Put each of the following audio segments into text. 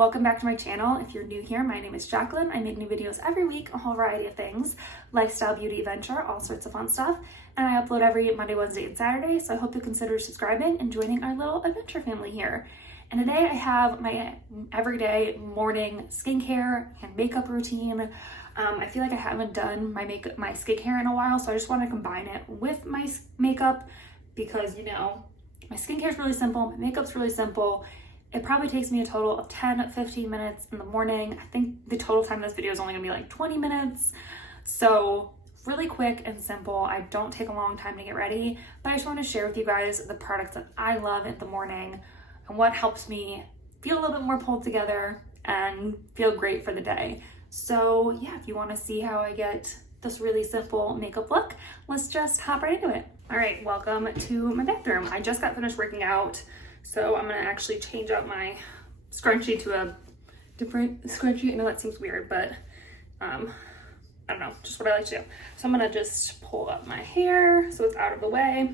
welcome back to my channel. If you're new here, my name is Jacqueline. I make new videos every week, a whole variety of things, lifestyle, beauty, adventure, all sorts of fun stuff. And I upload every Monday, Wednesday, and Saturday, so I hope you'll consider subscribing and joining our little adventure family here. And today I have my everyday morning skincare and makeup routine. I feel like I haven't done my skincare in a while, so I just want to combine it with my makeup because, you know, my skincare is really simple, my makeup's really simple. It probably takes me a total of 10-15 minutes in the morning. I think the total time of this video is only gonna be like 20 minutes. So really quick and simple. I don't take a long time to get ready, but I just want to share with you guys the products that I love in the morning and what helps me feel a little bit more pulled together and feel great for the day. So yeah, if you want to see how I get this really simple makeup look, let's just hop right into it. All right, welcome to my bathroom. I just got finished working out, so I'm gonna actually change up my scrunchie to a different scrunchie. I know that seems weird, but I don't know, just what I like to do. So I'm gonna just pull up my hair so it's out of the way.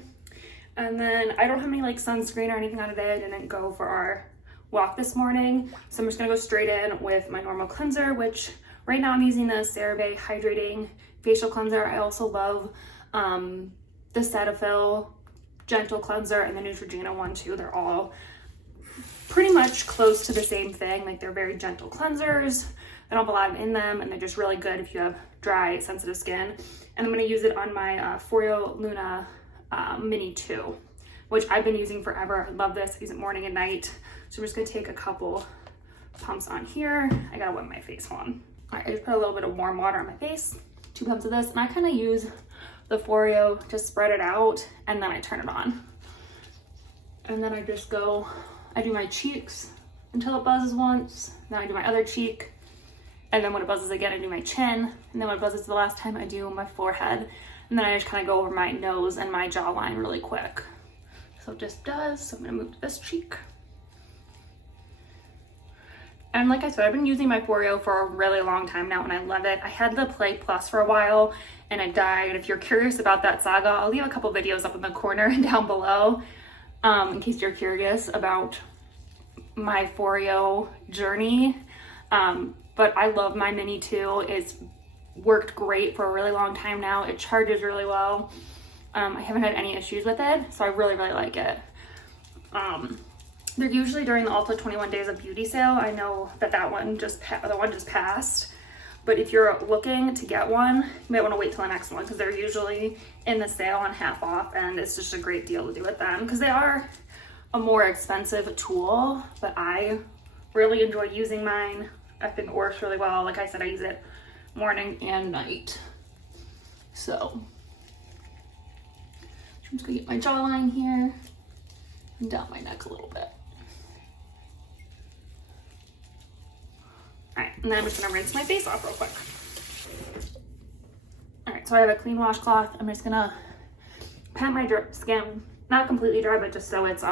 And then I don't have any like sunscreen or anything on today. I didn't go for our walk this morning. So I'm just gonna go straight in with my normal cleanser, which right now I'm using the CeraVe Hydrating Facial Cleanser. I also love the Cetaphil Gentle Cleanser and the Neutrogena one too. They're all pretty much close to the same thing. Like, they're very gentle cleansers. They don't have a lot in them, and they're just really good if you have dry, sensitive skin. And I'm gonna use it on my Foreo Luna Mini 2, which I've been using forever. I love this. I use it morning and night. So I'm just gonna take a couple pumps on here. I gotta wipe my face on. All right, I just put a little bit of warm water on my face, 2 pumps of this, and I kind of use the Foreo to spread it out, and then I turn it on. And then I just go, I do my cheeks until it buzzes once, then I do my other cheek, and then when it buzzes again, I do my chin, and then when it buzzes the last time, I do my forehead, and then I just kind of go over my nose and my jawline really quick. So it just does. So I'm gonna move to this cheek. And like I said, I've been using my Foreo for a really long time now, and I love it. I had the Play Plus for a while, and it died. If you're curious about that saga, I'll leave a couple videos up in the corner and down below, in case you're curious about my Foreo journey. But I love my Mini 2. It's worked great for a really long time now. It charges really well. I haven't had any issues with it, so I really, really like it. They're usually during the Ulta 21 Days of Beauty sale. I know that the one just passed. But if you're looking to get one, you might want to wait till the next one because they're usually in the sale on half off, and it's just a great deal to do with them because they are a more expensive tool, but I really enjoy using mine. I think it works really well. Like I said, I use it morning and night. So I'm just gonna get my jawline here and down my neck a little bit. All right, and then I'm just gonna rinse my face off real quick. All right, so I have a clean washcloth. I'm just gonna pat my skin, not completely dry, but just so it's,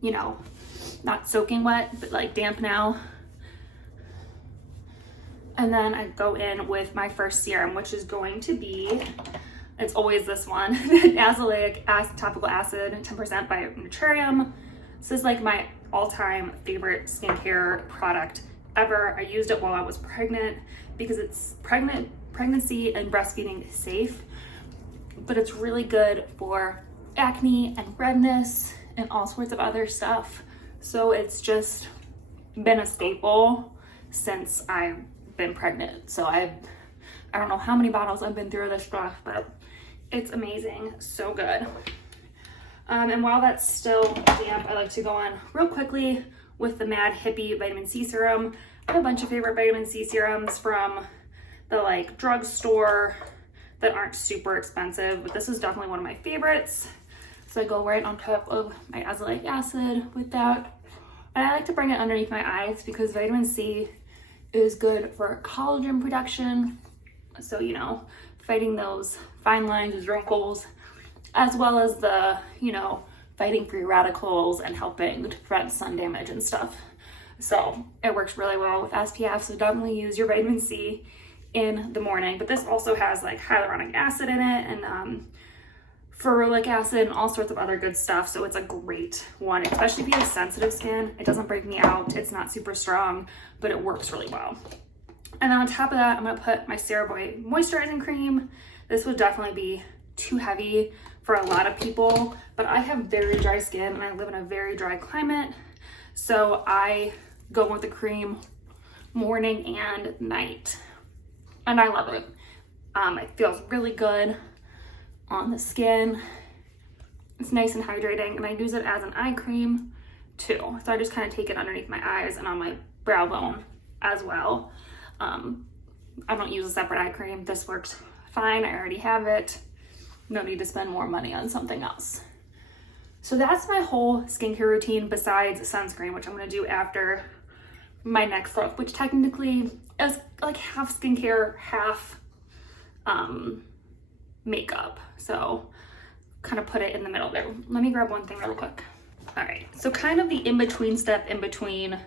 you know, not soaking wet, but like damp now. And then I go in with my first serum, which is going to be, it's always this one, Azelaic Topical Acid, 10% by Naturium. This is like my all-time favorite skincare product ever. I used it while I was pregnant because it's pregnancy and breastfeeding safe, but it's really good for acne and redness and all sorts of other stuff. So it's just been a staple since I've been pregnant. So I don't know how many bottles I've been through of this stuff, but it's amazing, so good. And while that's still damp, I like to go on real quickly with the Mad Hippie Vitamin C Serum. I have a bunch of favorite vitamin C serums from the like drugstore that aren't super expensive, but this is definitely one of my favorites. So I go right on top of my azelaic acid with that. And I like to bring it underneath my eyes because vitamin C is good for collagen production. So, you know, fighting those fine lines, wrinkles, as well as the, you know, fighting free radicals and helping to prevent sun damage and stuff. So it works really well with SPF, so definitely use your vitamin C in the morning. But this also has like hyaluronic acid in it and ferulic acid and all sorts of other good stuff. So it's a great one, especially if you have sensitive skin. It doesn't break me out. It's not super strong, but it works really well. And then on top of that, I'm gonna put my CeraVe moisturizing cream. This would definitely be too heavy for a lot of people, but I have very dry skin and I live in a very dry climate. So I go with the cream morning and night, and I love it. It feels really good on the skin. It's nice and hydrating, and I use it as an eye cream too. So I just kind of take it underneath my eyes and on my brow bone as well. I don't use a separate eye cream. This works fine. I already have it. No need to spend more money on something else. So that's my whole skincare routine besides sunscreen, which I'm gonna do after my next look, which technically is like half skincare, half makeup. So kind of put it in the middle there. Let me grab one thing really quick. All right, so kind of the in-between step in between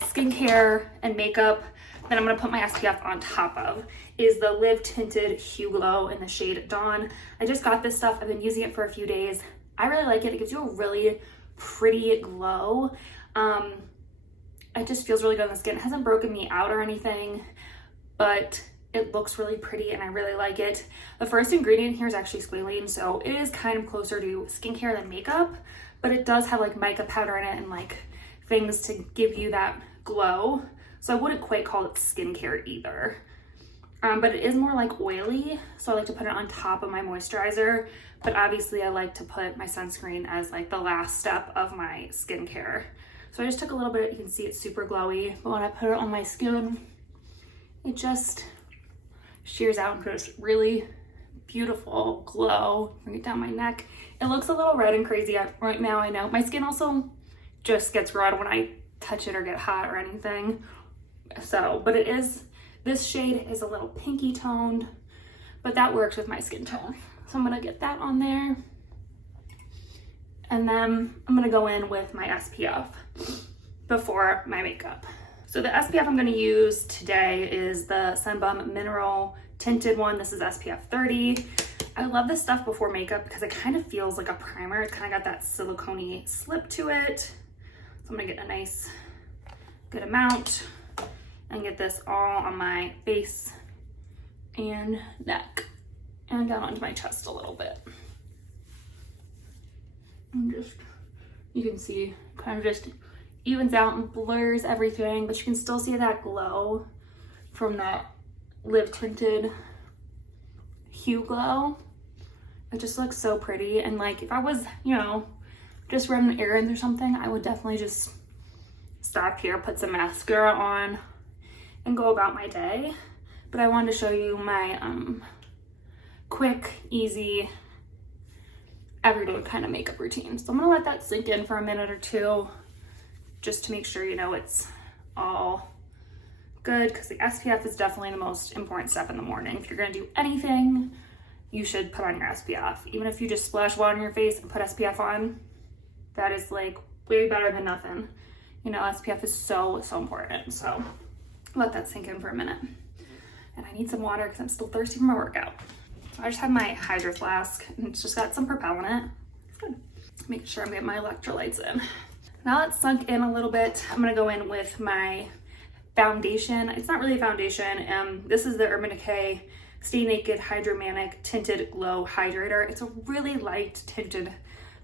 skincare and makeup that I'm gonna put my SPF on top of is the Live Tinted Hue Glow in the shade Dawn. I just got this stuff. I've been using it for a few days. I really like it. It gives you a really pretty glow. It just feels really good on the skin. It hasn't broken me out or anything, but it looks really pretty and I really like it. The first ingredient here is actually squalene, so it is kind of closer to skincare than makeup, but it does have like mica powder in it and like things to give you that glow. So I wouldn't quite call it skincare either. But it is more like oily, so I like to put it on top of my moisturizer, but obviously I like to put my sunscreen as like the last step of my skincare. So I just took a little bit. You can see it's super glowy, but when I put it on my skin, it just shears out into this really beautiful glow. Bring it down my neck. It looks a little red and crazy right now, I know. My skin also just gets red when I touch it or get hot or anything. So, but it is, this shade is a little pinky toned, but that works with my skin tone. So I'm gonna get that on there. And then I'm gonna go in with my SPF before my makeup. So the SPF I'm gonna use today is the Sunbum Mineral Tinted one. This is SPF 30. I love this stuff before makeup because it kind of feels like a primer. It's kind of got that silicone-y slip to it. So I'm gonna get a nice good amount and get this all on my face and neck and down onto my chest a little bit. And just, you can see, kind of just evens out and blurs everything, but you can still see that glow from that Live Tinted Hue Glow. It just looks so pretty. And like, if I was, you know, just running errands or something, I would definitely just stop here, put some mascara on, and go about my day. But I wanted to show you my quick, easy, everyday kind of makeup routine. So I'm gonna let that sink in for a minute or two, just to make sure you know it's all good, because the SPF is definitely the most important step in the morning. If you're gonna do anything, you should put on your SPF. Even if you just splash water on your face and put SPF on, that is like way better than nothing. You know, SPF is so important. So let that sink in for a minute. And I need some water because I'm still thirsty from my workout. So I just have my Hydro Flask and it's just got some Propel in it. It's good. Make sure I'm getting my electrolytes in. Now it's sunk in a little bit. I'm gonna go in with my foundation. It's not really a foundation. This is the Urban Decay Stay Naked Hydromanic Tinted Glow Hydrator. It's a really light tinted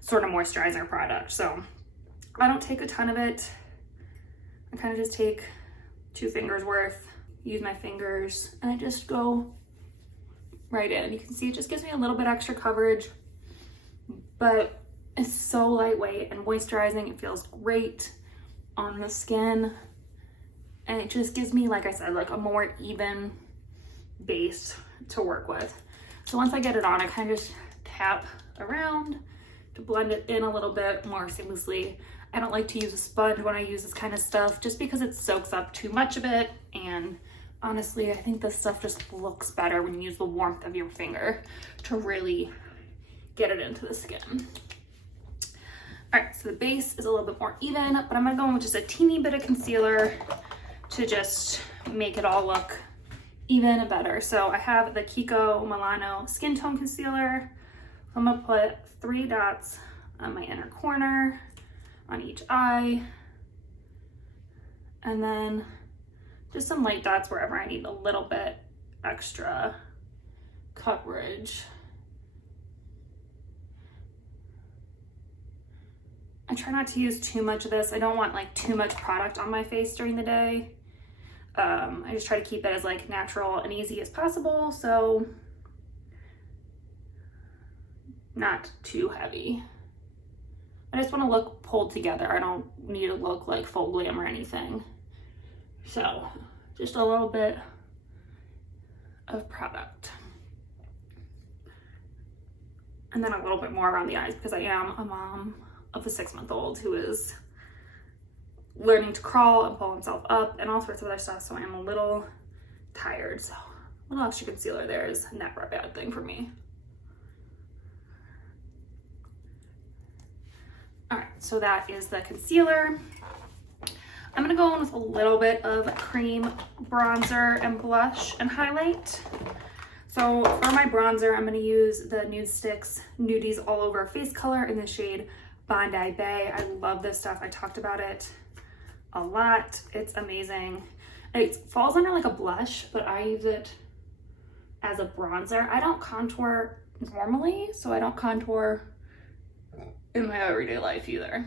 sort of moisturizer product. So I don't take a ton of it. I kind of just take 2 fingers worth, use my fingers, and I just go right in. You can see it just gives me a little bit extra coverage, but it's so lightweight and moisturizing. It feels great on the skin, and it just gives me, like I said, like a more even base to work with. So once I get it on, I kind of just tap around to blend it in a little bit more seamlessly. I don't like to use a sponge when I use this kind of stuff just because it soaks up too much of it, and honestly I think this stuff just looks better when you use the warmth of your finger to really get it into the skin. All right, so the base is a little bit more even, but I'm gonna go in with just a teeny bit of concealer to just make it all look even better. So I have the Kiko Milano Skin Tone Concealer. I'm gonna put 3 dots on my inner corner, on each eye, and then just some light dots wherever I need a little bit extra coverage. I try not to use too much of this. I don't want like too much product on my face during the day. I just try to keep it as like natural and easy as possible, so not too heavy. I just want to look pulled together. I don't need to look like full glam or anything. So just a little bit of product. And then a little bit more around the eyes because I am a mom of a 6-month-old who is learning to crawl and pull himself up and all sorts of other stuff. So I am a little tired. So a little extra concealer there is never a bad thing for me. All right, so that is the concealer. I'm gonna go in with a little bit of cream bronzer and blush and highlight. So for my bronzer, I'm gonna use the Nude Sticks Nudies All Over Face Color in the shade Bondi Bay. I love this stuff. I talked about it a lot. It's amazing. It falls under like a blush, but I use it as a bronzer. I don't contour normally, so I don't contour in my everyday life either.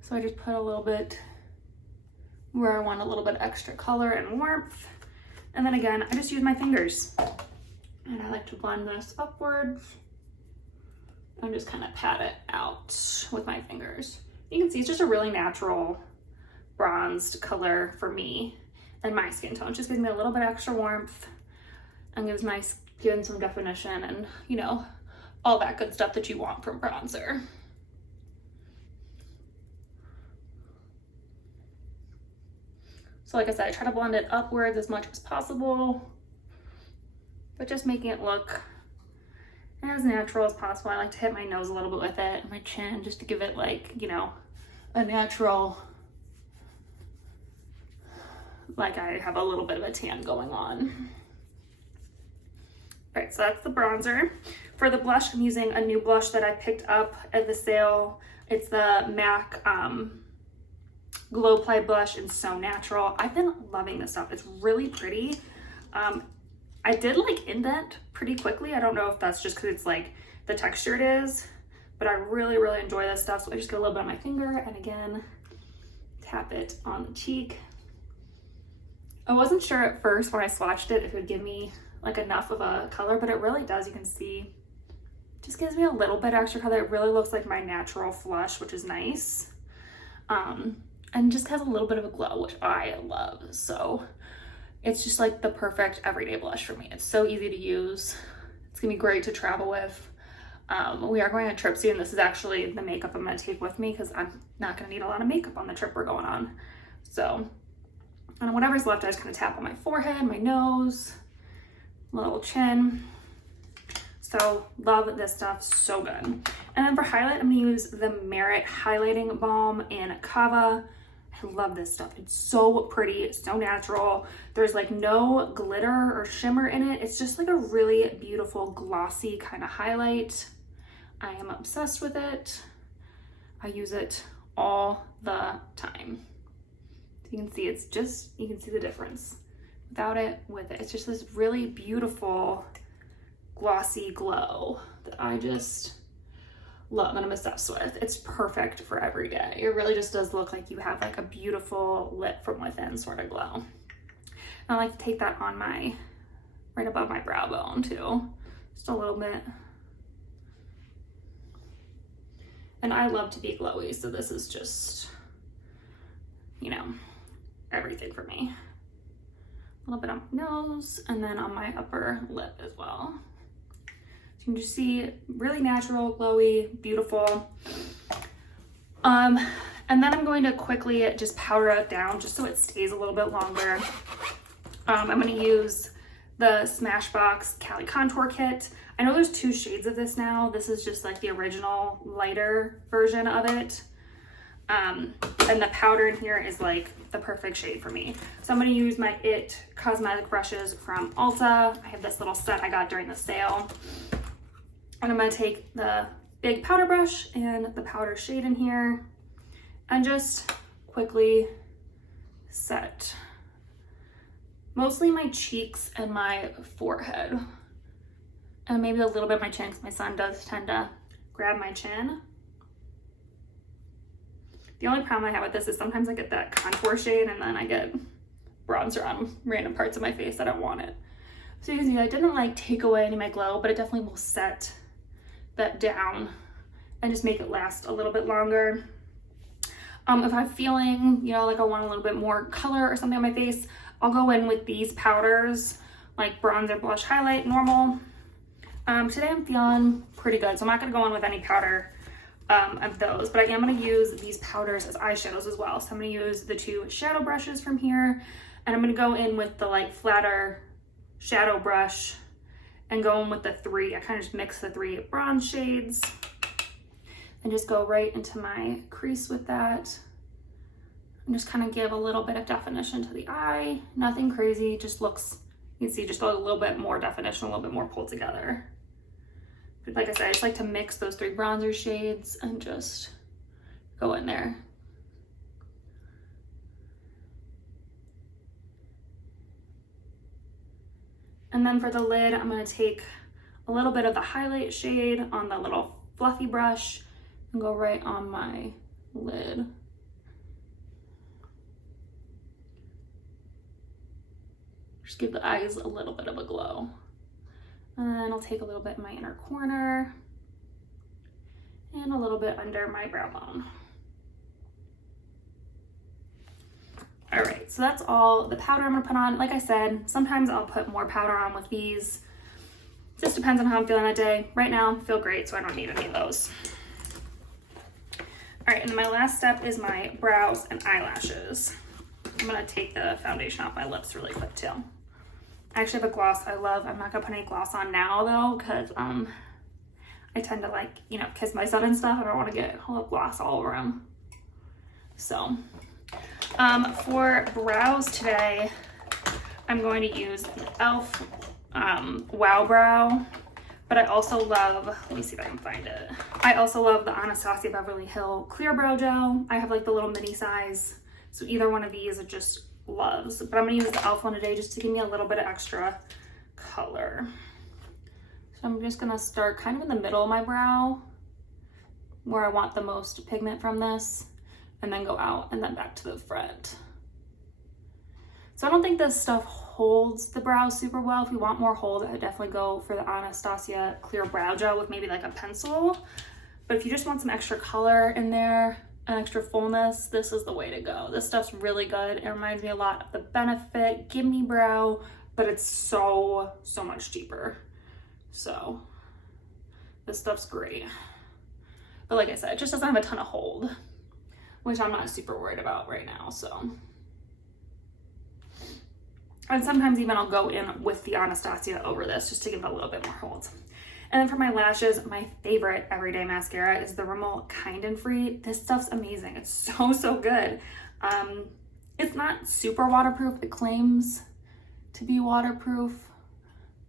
So I just put a little bit where I want a little bit extra color and warmth. And then again, I just use my fingers. And I like to blend this upwards and just kind of pat it out with my fingers. You can see it's just a really natural bronzed color for me and my skin tone. It just gives me a little bit extra warmth and gives my skin some definition and, you know, all that good stuff that you want from bronzer. So like I said, I try to blend it upwards as much as possible, but just making it look as natural as possible. I like to hit my nose a little bit with it and my chin just to give it like, you know, a natural, like I have a little bit of a tan going on. All right, so that's the bronzer. For the blush, I'm using a new blush that I picked up at the sale. It's the MAC Glow Play blush in So Natural. I've been loving this stuff. It's really pretty. I did like indent pretty quickly. I don't know if that's just because it's like the texture it is, but I really, really enjoy this stuff. So I just get a little bit on my finger and again, tap it on the cheek. I wasn't sure at first when I swatched it if it would give me like enough of a color, but it really does. You can see, it just gives me a little bit extra color. It really looks like my natural flush, which is nice. And just has a little bit of a glow, which I love. So it's just like the perfect everyday blush for me. It's so easy to use. It's gonna be great to travel with. We are going on a trip soon. This is actually the makeup I'm gonna take with me because I'm not gonna need a lot of makeup on the trip we're going on. So, and whatever's left, I just kind of tap on my forehead, my nose, little chin. So love this stuff, so good. And then for highlight, I'm gonna use the Merit Highlighting Balm in Kava. I love this stuff. It's so pretty, so natural. There's like no glitter or shimmer in it. It's just like a really beautiful, glossy kind of highlight. I am obsessed with it. I use it all the time. You can see it's just, you can see the difference without it, with it. It's just this really beautiful, glossy glow that I just love and I'm obsessed with. It's perfect for every day. It really just does look like you have like a beautiful lit from within sort of glow. And I like to take that on my, right above my brow bone too, just a little bit. And I love to be glowy, so this is just, you know, everything for me. A little bit on my nose and then on my upper lip as well. So you can just see really natural, glowy, beautiful. And then I'm going to quickly just powder it down just so it stays a little bit longer. I'm going to use the Smashbox Cali Contour Kit. I know there's 2 shades of this now. This is just like the original lighter version of it. And the powder in here is like the perfect shade for me. So I'm gonna use my IT cosmetic brushes from Ulta. I have this little set I got during the sale. And I'm gonna take the big powder brush and the powder shade in here and just quickly set mostly my cheeks and my forehead. And maybe a little bit of my chin, because my son does tend to grab my chin. The only problem I have with this is sometimes I get that contour shade and then I get bronzer on random parts of my face that I don't want it. So you can see I didn't like take away any of my glow, but it definitely will set that down and just make it last a little bit longer. If I'm feeling, you know, like I want a little bit more color or something on my face, I'll go in with these powders, like bronzer, blush, highlight, normal. Today I'm feeling pretty good, so I'm not gonna go in with any powder of those, but I am gonna use these powders as eyeshadows as well. So I'm gonna use the two shadow brushes from here, and I'm gonna go in with the like flatter shadow brush and go in with the three. I kind of just mix the three bronze shades and just go right into my crease with that. And just kind of give a little bit of definition to the eye. Nothing crazy, just looks, you can see just a little bit more definition, a little bit more pulled together. But like I said, I just like to mix those three bronzer shades and just go in there. And then for the lid, I'm gonna take a little bit of the highlight shade on the little fluffy brush and go right on my lid. Just give the eyes a little bit of a glow. And then I'll take a little bit in my inner corner and a little bit under my brow bone. All right, so that's all the powder I'm gonna put on. Like I said, sometimes I'll put more powder on with these. Just depends on how I'm feeling that day. Right now, I feel great, so I don't need any of those. All right, and my last step is my brows and eyelashes. I'm gonna take the foundation off my lips really quick too. I actually have a gloss I love. I'm not gonna put any gloss on now though, because I tend to like, you know, kiss my son and stuff. I don't wanna get a lip gloss all over him. So, for brows today, I'm going to use the e.l.f. Wow Brow, but I also love, let me see if I can find it. I also love the Anastasia Beverly Hill Clear Brow Gel. I have like the little mini size, so either one of these are just loves, but I'm gonna use the e.l.f. one today just to give me a little bit of extra color. So I'm just gonna start kind of in the middle of my brow where I want the most pigment from this, and then go out and then back to the front. So I don't think this stuff holds the brow super well. If you want more hold, I would definitely go for the Anastasia Clear Brow Gel with maybe like a pencil. But if you just want some extra color in there, an extra fullness, this is the way to go. This stuff's really good. It reminds me a lot of the Benefit Gimme Brow, but it's so much cheaper. So this stuff's great. But like I said, it just doesn't have a ton of hold, which I'm not super worried about right now, so. And sometimes even I'll go in with the Anastasia over this just to give it a little bit more hold. And then for my lashes, my favorite everyday mascara is the Rimmel Kind and Free. This stuff's amazing. It's so good. It's not super waterproof. It claims to be waterproof.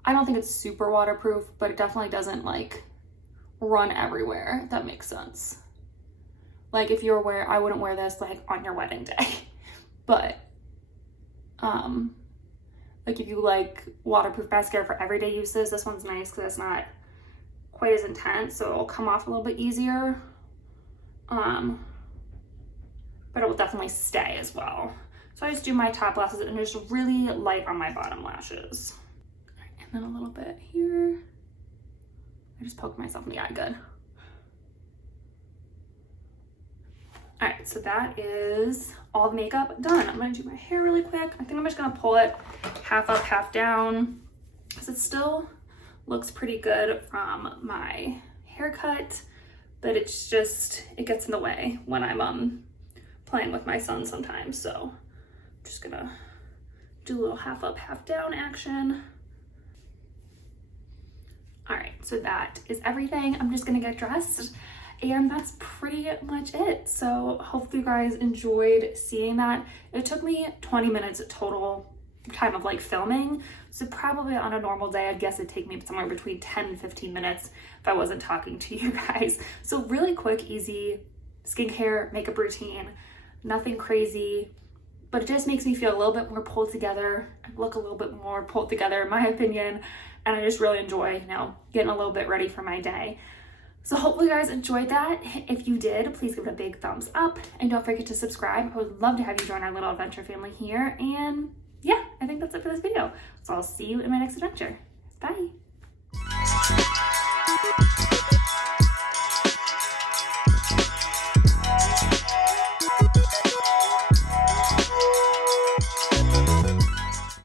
I don't think it's super waterproof, but it definitely doesn't like run everywhere, if that makes sense. Like if you're I wouldn't wear this like on your wedding day, but like if you like waterproof mascara for everyday uses, this one's nice because it's not quite as intense, so it'll come off a little bit easier. But it will definitely stay as well. So I just do my top lashes and just really light on my bottom lashes. And then a little bit here. I just poked myself in the eye, good. All right, so that is all the makeup done. I'm gonna do my hair really quick. I think I'm just gonna pull it half up, half down, because it still looks pretty good from my haircut, but it's just, it gets in the way when I'm playing with my son sometimes. So I'm just gonna do a little half up, half down action. All right, so that is everything. I'm just gonna get dressed And that's pretty much it. So hopefully you guys enjoyed seeing that. It took me 20 minutes total time of like filming. So probably on a normal day, I'd guess it'd take me somewhere between 10 and 15 minutes if I wasn't talking to you guys. So really quick, easy skincare, makeup routine, nothing crazy, but it just makes me feel a little bit more pulled together. I look a little bit more pulled together in my opinion. And I just really enjoy, getting a little bit ready for my day. So hopefully you guys enjoyed that. If you did, please give it a big thumbs up and don't forget to subscribe. I would love to have you join our little adventure family here. And yeah, I think that's it for this video. So I'll see you in my next adventure. Bye.